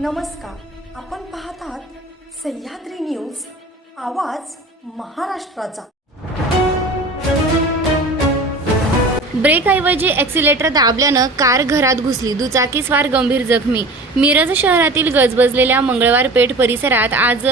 नमस्कार, आपण पाहत आहात सह्याद्री न्यूज, आवाज महाराष्ट्राचा। ब्रेकऐवजी ॲक्सिलेटर दाबल्यानं कार घरात घुसली, दुचाकीस्वार गंभीर जखमी। मिरज शहरातील गजबजलेल्या मंगळवार पेठ परिसरात आज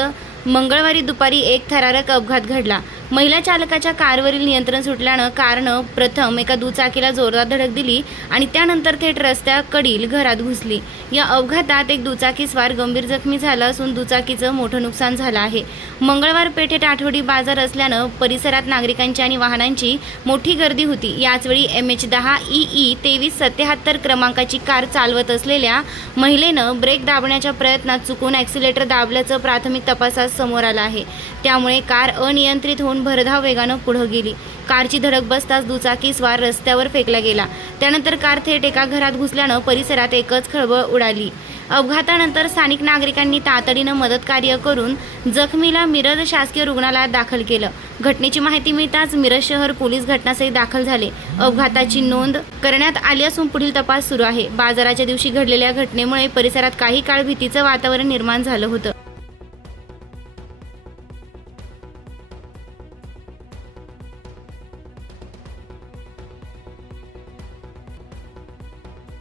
मंगळवारी दुपारी एक थरारक अपघात घडला। महिला चालकाच्या कारवरील नियंत्रण सुटल्यानं कारनं प्रथम एका दुचाकीला जोरदार धडक दिली आणि त्यानंतर थेट रस्त्याकडील घरात घुसली। या अपघातात एक दुचाकीस्वार गंभीर जखमी झाला असून दुचाकीचं मोठं नुकसान झालं आहे। मंगळवार पेठेत आठवडी बाजार असल्यानं परिसरात नागरिकांची आणि वाहनांची मोठी गर्दी होती। याचवेळी MH10 EE 2377 क्रमांकाची कार चालवत असलेल्या महिलेनं ब्रेक दाबण्याच्या प्रयत्नात चुकून ॲक्सिलेटर दाबल्याचं प्राथमिक तपासात समोर आलं आहे। त्यामुळे कार अनियंत्रित होऊन भरधाव वेगानं पुढे गेली। कारची धडक बसताच दुचाकीस्वार रस्त्यावर फेकला गेला। त्यानंतर कार थेट एका घरात घुसल्यानं परिसरात एकच खळबळ उडाली। अपघातानंतर स्थानिक नागरिकांनी तातडीनं मदतकार्य करून जखमीला मिरज शासकीय रुग्णालयात दाखल केलं। घटनेची माहिती मिळताच मिरज शहर पोलीस घटनास्थळी दाखल झाले। अपघाताची नोंद करण्यात आली असून पुढील तपास सुरू आहे। बाजाराच्या दिवशी घडलेल्या घटनेमुळे परिसरात काही काळ भीतीचं वातावरण निर्माण झालं होतं।